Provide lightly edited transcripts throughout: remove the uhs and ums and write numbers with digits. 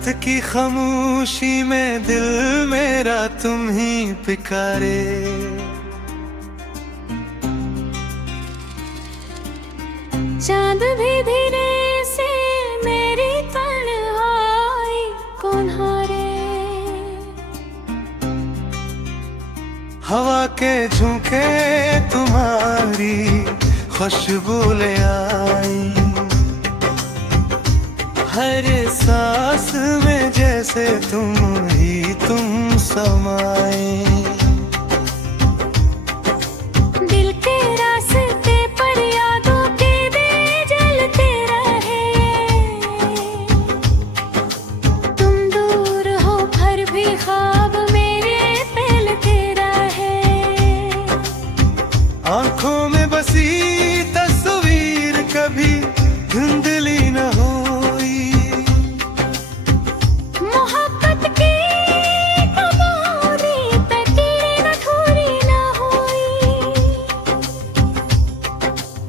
रात की खामोशी में दिल मेरा तुम ही पुकारे। चांद भी धीरे से मेरी तन्हाई को नहारे। हवा के झोंके तुम्हारी खुशबू ले आई, हर सांस में जैसे तुम ही तुम समाए। दिल के रास्ते पर यादों के दिए जलते रहे। तुम दूर हो फिर भी ख्वाब मेरे फैलते रहे। आंखों में बसी तस्वीर कभी धुंधली न हो,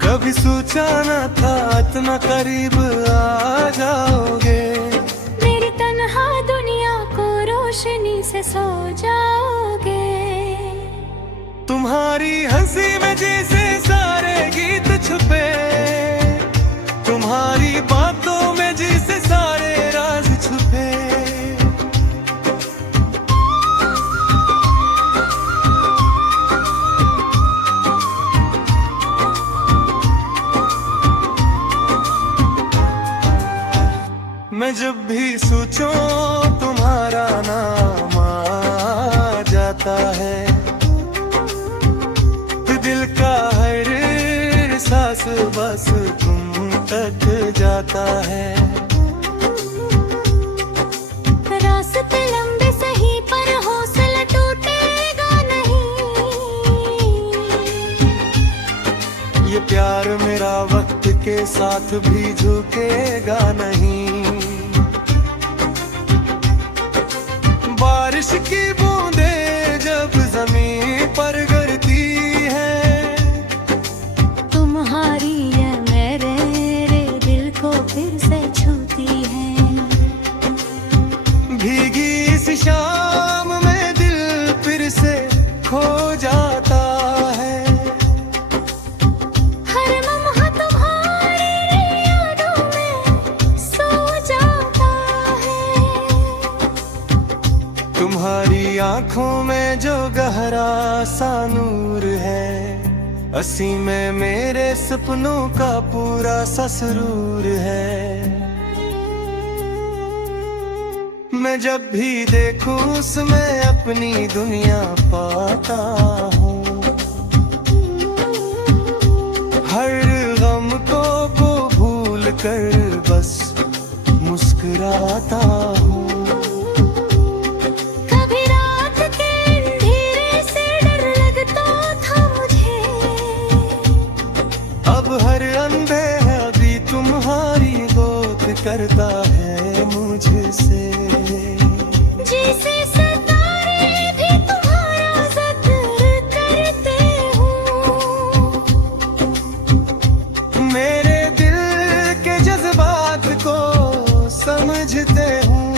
कभी सोचा न था इतना करीब आ जाओगे। मेरी तन्हा दुनिया को रोशनी से सो जाओगे। तुम्हारी हंसी में जैसे सारे गीत छुपे, तुम्हारी बातों में जैसे सारे राज छुपे। मैं जब भी सोचूं तुम्हारा नाम आ जाता है, दिल का हर सांस बस तुम तक जाता है। रास्ते लंबे सही पर हौसला टूटेगा नहीं। ये प्यार मेरा वक्त के साथ भी झुकेगा नहीं। बारिश की बूंदें जब जमीन पर गिरती है, तुम्हारी ये मेरे दिल को फिर से छूती है। भीगी इस शाम में दिल फिर से खो जाता है। हर लम्हा तुम्हारी यादों में सो जाता है। तुम्हारी आंखों में जो गहरा सा नूर है, असी में मेरे सपनों का पूरा सा सुरूर है। मैं जब भी देखूं उसमें अपनी दुनिया पाता हूँ। हर गम को भूल कर बस मुस्कुराता हूँ। हर अंधेरा भी तुम्हारी गोद करता है मुझसे। जैसे सितारे भी तुम्हारा जिक्र करते हो। मेरे दिल के जज्बात को समझते हूँ।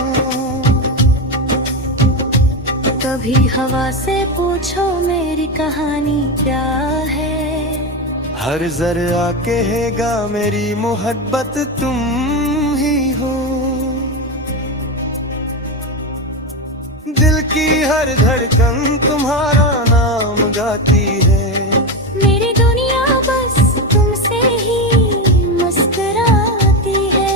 कभी हवा से पूछो मेरी कहानी क्या है। हर जरा कहेगा मेरी मोहब्बत तुम ही हो। दिल की हर धड़कन तुम्हारा नाम गाती है। मेरी दुनिया बस तुमसे ही मुस्कुराती है।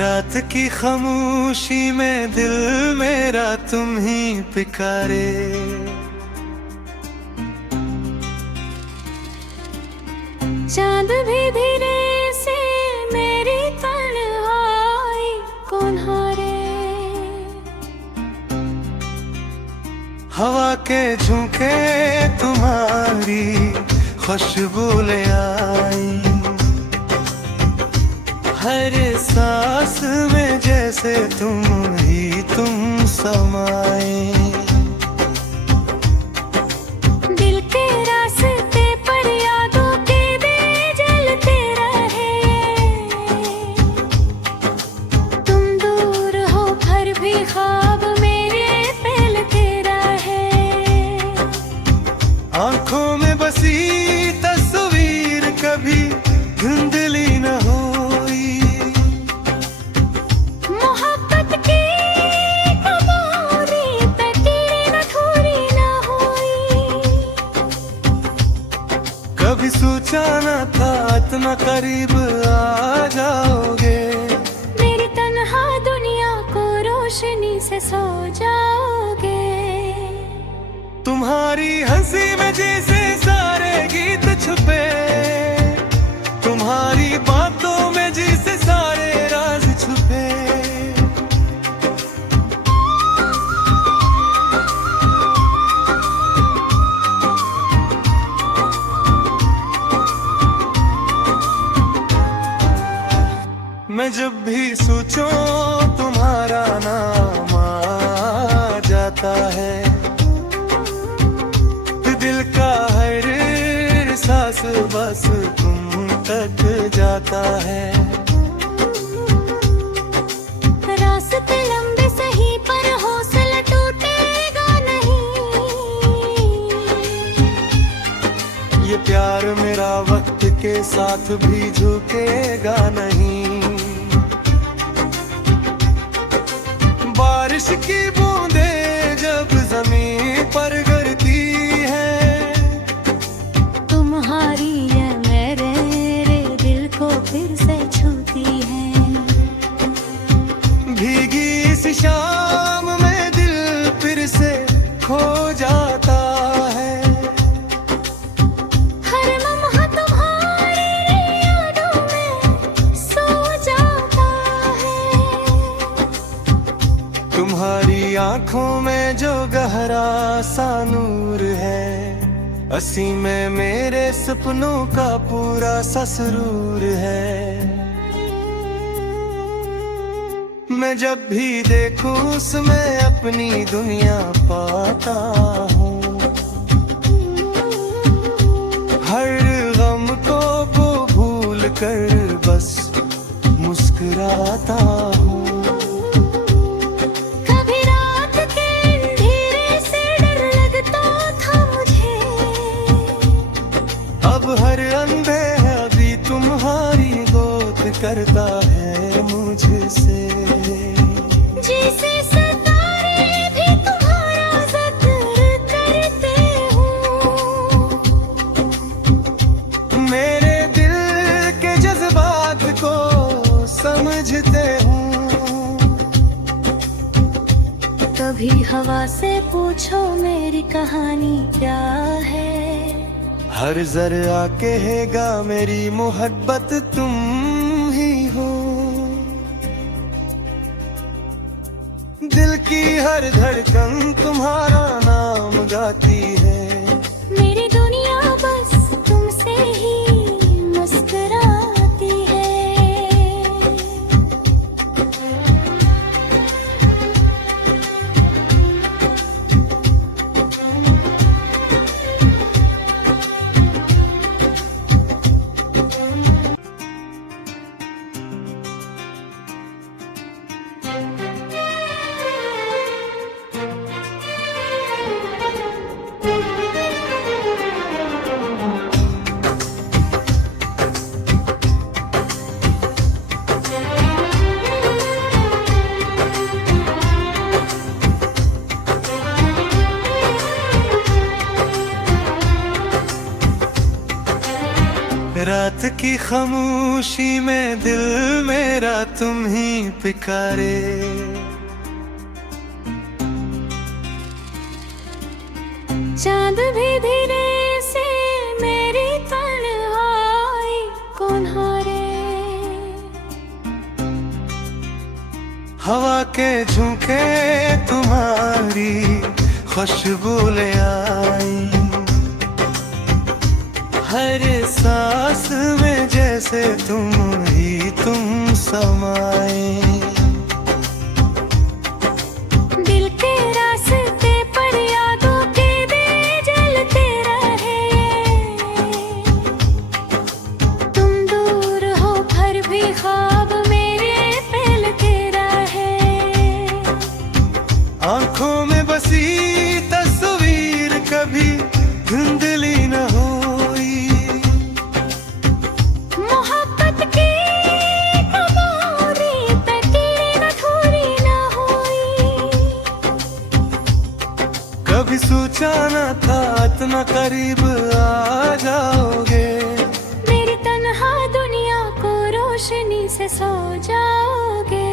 रात की खामोशी में दिल मेरा तुम ही पिकारे। चांद भी धीरे से मेरी तन्हाई को नहारे। हवा के झोंके तुम्हारी खुशबू ले आई, हर सांस में जैसे तुम ही तुम समाए। दिल के रास्ते पर यादों के दिए जलते रहे। तुम दूर हो फिर भी ख्वाब मेरे फैलते रहे। आंखों में बसी तस्वीर कभी धुंधली न हुई, मोहब्बत की कमोरी तकदीर न थोड़ी न हुई। कभी सोचा न था इतना करीब आ जाओगे। मेरी तन्हा दुनिया को रोशनी से सो जाओगे। तुम्हारी हंसी में जैसे सारे गीत छुपे, तुम्हारी बातों में जैसे सारे राज छुपे। मैं जब भी सोचूं तुम्हारा नाम आ जाता है। दिल का हर सांस बस तुम तक जाता है। रास्ते लंबे सही पर हौसला टूटेगा नहीं। ये प्यार मेरा वक्त के साथ भी झुकेगा नहीं। बारिश की बूंदें जब जमीन पर गिरती है, तुम्हारी ये मेरे दिल को फिर से छूती है। भीगी इस शाम में दिल फिर से खो जाता है। हर लम्हा तुम्हारी यादों में सो जाता है। तुम्हारी आंखों में जो गहरा सा नूर है, असी में मेरे सपनों का पूरा सा सुरूर है। मैं जब भी देखूं उसमें अपनी दुनिया पाता हूँ। हर गम को भूल कर बस मुस्कुराता हूँ। कभी रात के अंधेरे से डर लगता था मुझे। अब हर अंधेरा भी तुम्हारी गोद करता है मुझसे। जैसे सितारे भी तुम्हारा जिक्र करते हूँ। मेरे दिल के जज्बात को समझते हूँ। कभी हवा से पूछो मेरी कहानी क्या है। हर जरा कहेगा मेरी मोहब्बत तुम ही हो। दिल की हर धड़कन तुम्हारा नाम गाती है। मेरी दुनिया बस तुमसे ही मुस्कुराती है। रात की खामोशी में दिल मेरा तुम ही पिकारे। चांद भी धीरे से मेरी तन्हाई कौन हारे। हवा के झोंके तुम्हारी खुशबू ले आई, हर सांस में जैसे तुम ही तुम समाए। दिल के रास्ते पर यादों के दिए जलते रहे, तुम दूर हो फिर भी ख्वाब मेरे फैलते रहे। आंखों में बसी तस्वीर कभी धुंधली न हुई, मोहब्बत की कमोरी तकीर थोड़ी न हुई। कभी सोचा न था इतना करीब आ जाओगे, मेरी तन्हा दुनिया को रोशनी से सो जाओगे।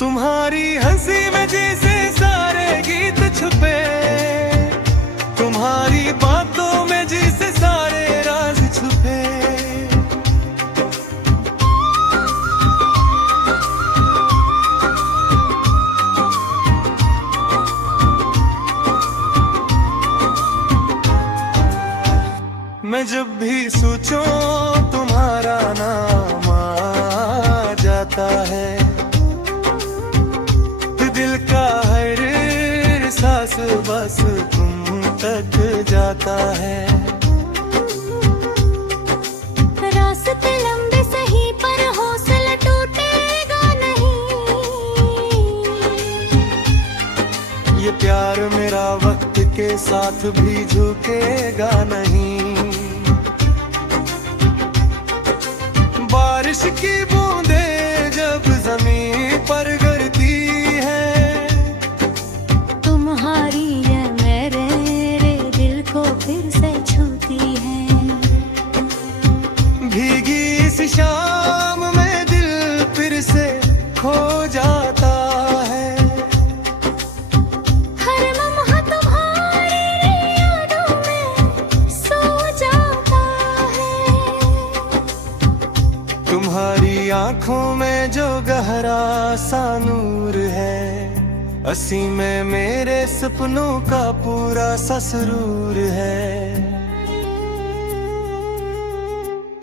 तुम्हारी हंसी में जैसे सारे गीत छुपे, तुम्हारी बातों में जैसे सारे राज छुपे। मैं जब भी सोचूं तुम्हारा नाम आ जाता है, दिल का हर सांस बस तुम तक जाता है। रास्ते लंबे सही पर हौसला टूटेगा नहीं। ये प्यार मेरा वक्त के साथ भी झुकेगा नहीं। बारिश की बूंदें जब जमीन पर गिरती है, तुम्हारी ये मेरे दिल को फिर से छूती है। भीगी इस शाम में दिल फिर से खो जाता है। हर लम्हा तुम्हारी यादों में सो जाता है। तुम्हारी आंखों में जो गहरा सा नूर है, असीं में मेरे सपनों का पूरा सा सुरूर है।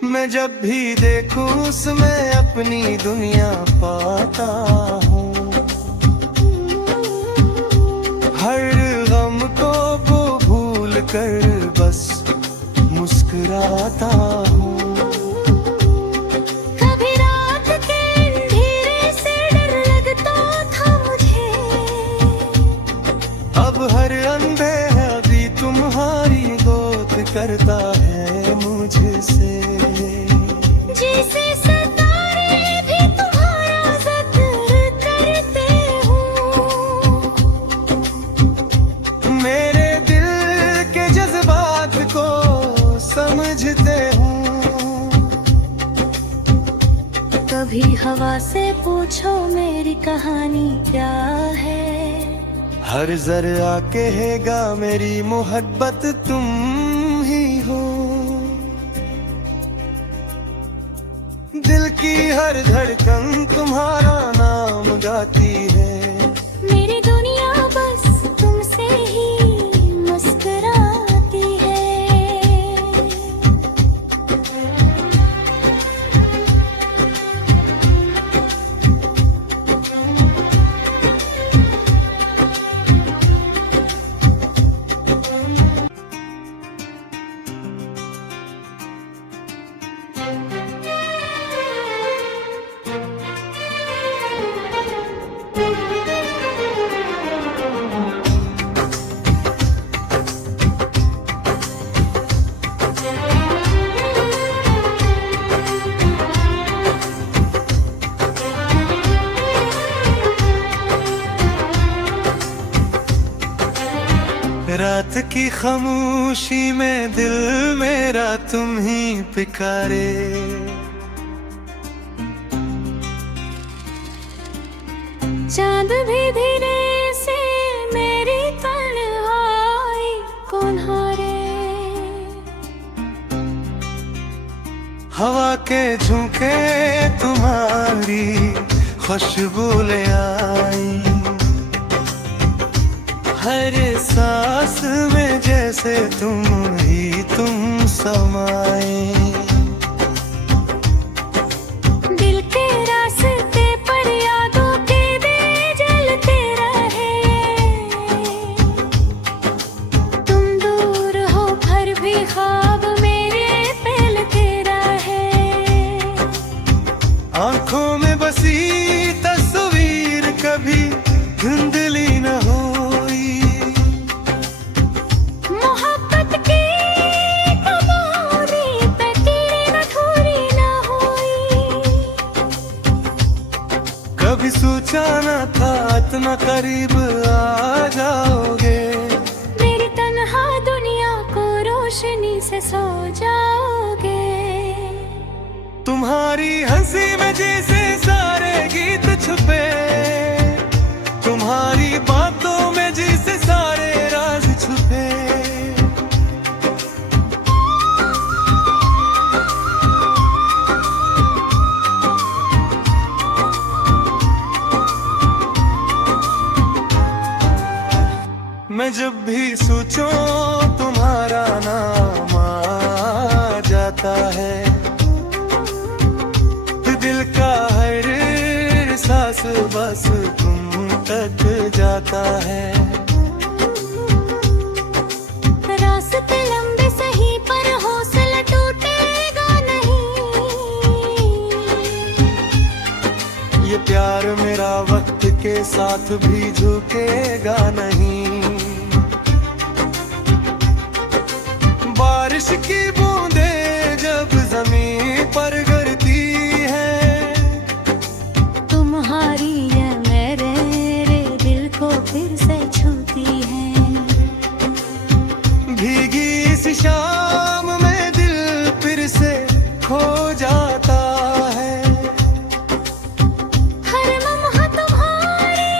मैं जब भी देखूं उसमें अपनी दुनिया पाता हूँ, हर गम को वो भूल कर बस मुस्कुराता हूँ। कभी रात के अंधेरे से डर लगता था मुझे, अब हर अंधेरा भी तुम्हारी गोद करता है मुझसे। जैसे सितारे भी तुम्हारा जिक्र करते हो, मेरे दिल के जज्बात को समझते हूँ। कभी हवा से पूछो मेरी कहानी क्या है, हर जरा कहेगा मेरी मोहब्बत तुम ही हो। दिल की हर धड़कन तुम्हारा नाम गाती है, मेरी दुनिया बस तुमसे ही मुस्कुराती है। रात की खामोशी में दिल मेरा तुम ही पुकारे, चांद भी धीरे से मेरी तन्हाई हवा के झोंके तुम्हारी खुशबू ले आई, हर सांस में जैसे तुम ही तुम समाए। दिल के रास्ते पर यादों के दिए जलते रहे, तुम दूर हो फिर भी ख्वाब मेरे फैलते रहे। आंखों में बसी तस्वीर कभी धुंधली न हुई, मोहब्बत की कमोरी पे कीड़े न थोड़ी न हुई। कभी सोचा न था इतना करीब आ जाओगे, मेरी तन्हा दुनिया को रोशनी से सो जाओगे। तुम्हारी हंसी में जैसे सारे गीत छुपे, तुम्हारी बातों में जैसे सारे राज छुपे। मैं जब भी सोचूं तुम्हारा नाम आ जाता है, दिल का हर सांस बस तुम तक जाता है। रास्ते लंबे सही पर हौसला टूटेगा नहीं, ये प्यार मेरा वक्त के साथ भी झुकेगा नहीं। बारिश की बूंदें जब जमीन पर गिरती है, तुम्हारी ये मेरे दिल को फिर से छूती है। भीगी इस शाम में दिल फिर से खो जाता है। हर लम्हा तुम्हारी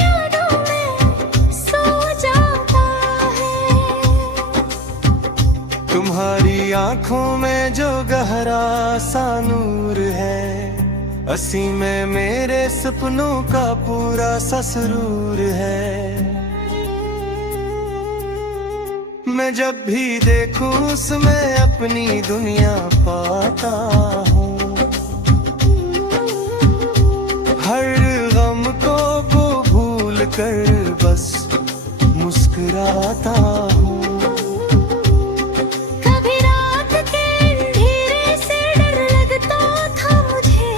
यादों में सो जाता है। तुम्हारी आंखों में जो गहरा सा नूर है, असी में मेरे सपनों का पूरा सा सुरूर है। मैं जब भी देखूं उसमें अपनी दुनिया पाता हूँ, हर गम को भूल कर बस मुस्कुराता हूँ। कभी रात के अंधेरे से डर लगता था मुझे,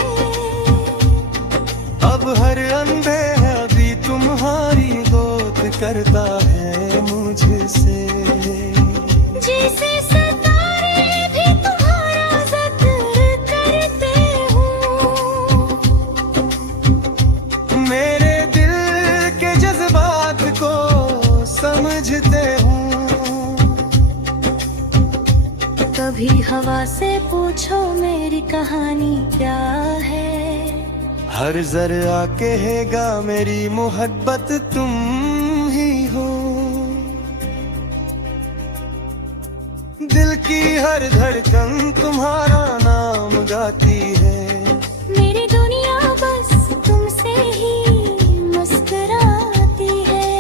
अब हर अंधेरा भी तुम्हारी गोद करता है मुझसे। जैसे सितारे भी तुम्हारा जिक्र करते हो, मेरे दिल के जज्बात को समझते हूँ। कभी हवा से पूछो मेरी कहानी क्या है, हर जरा कहेगा मेरी मोहब्बत तुम ही हो। दिल की हर धड़कन तुम्हारा नाम गाती है, मेरी दुनिया बस तुमसे ही मुस्कुराती है।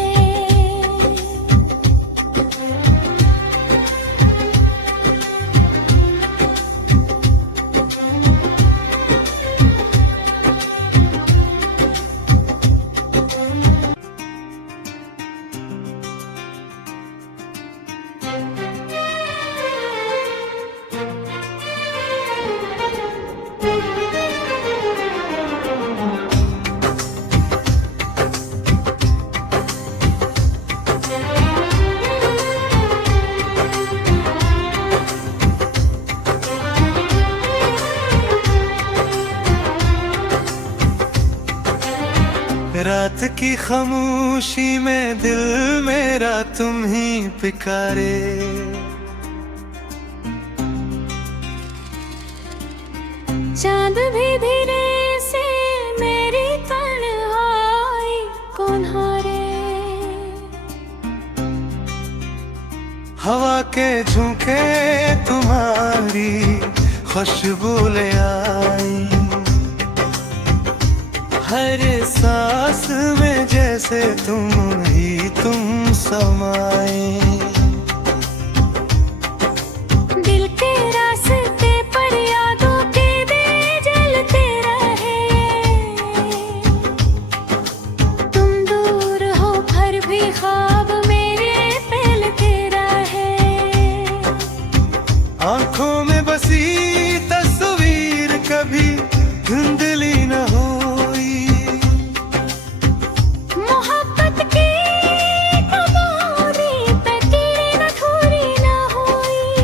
रात की खामोशी में दिल मेरा तुम ही पुकारे, चांद भी धीरे से मेरी तन्हाई को नहारे। हवा के झोंके तुम्हारी खुशबू ले आई। हर सांस में जैसे तुम ही तुम समाए। दिल के रास्ते पर यादों के दिए जलते रहे। तुम दूर हो फिर भी ख्वाब मेरे फैलते रहे। आंखों में बसी तस्वीर कभी धुंधली न हुई। मोहब्बत की कहानी पे कीड़े न थोड़ी न हुई।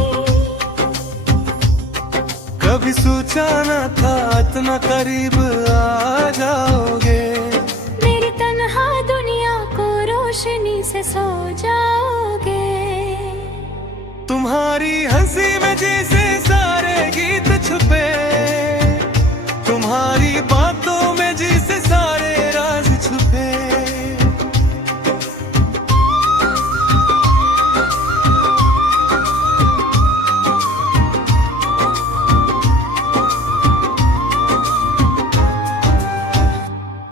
कभी सोचा न था इतना करीब आ जाओगे। मेरी तन्हा दुनिया को रोशनी से सो जाओगे। तुम्हारी हंसी में जैसे सारे गीत छुपे। तुम्हारी बातों में जैसे सारे राज छुपे।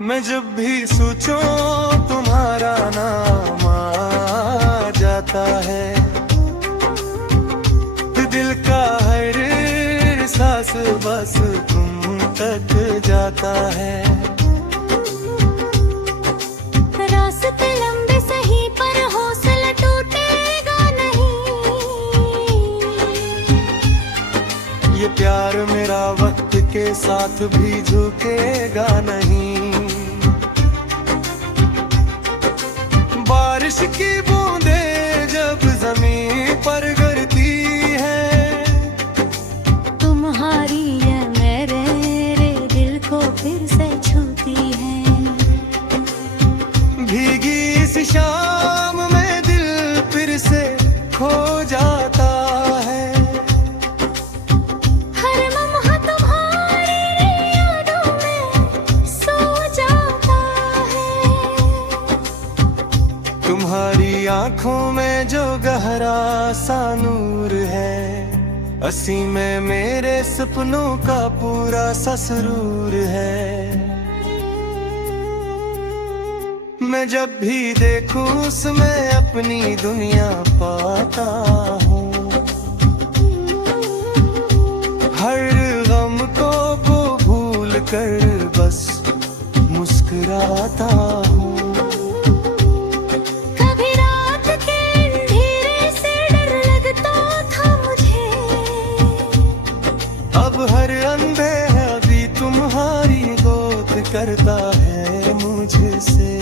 मैं जब भी सोचूं तुम्हारा नाम आ जाता है। दिल का हर सांस बस तुम तक जाता है। रास्ते लंबे सही पर हौसला टूटेगा नहीं। ये प्यार मेरा वक्त के साथ भी झुकेगा नहीं। बारिश की बूंदें जब जमीन पर गिरती है। तुम्हारी ये मेरे दिल को फिर से छूती है। भीगी इस शाम में दिल फिर से खो जाता है। हर लम्हा तुम्हारी यादों में सो जाता है। तुम्हारी आंखों में जो गहरा सा नूर है। असी में मेरे सपनों का पूरा सा सुरूर है। मैं जब भी देखूं उसमें अपनी दुनिया पाता हूँ। हर गम को भूल कर बस मुस्कुराता हूँ। कभी रात के अंधेरे से डर लगता था मुझे। अब हर अंधेरा भी तुम्हारी गोद करता है मुझसे।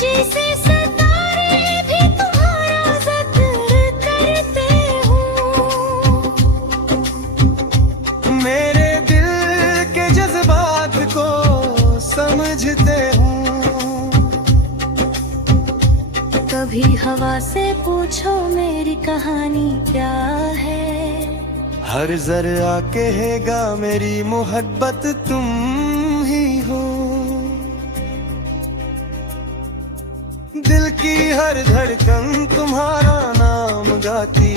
जैसे सितारे भी तुम्हारा जिक्र करते हो। मेरे दिल के जज्बात को समझते हूँ। कभी हवा से पूछो मेरी कहानी क्या है। हर जरा कहेगा मेरी मोहब्बत तुम ही हो। दिल की हर धड़कन तुम्हारा नाम गाती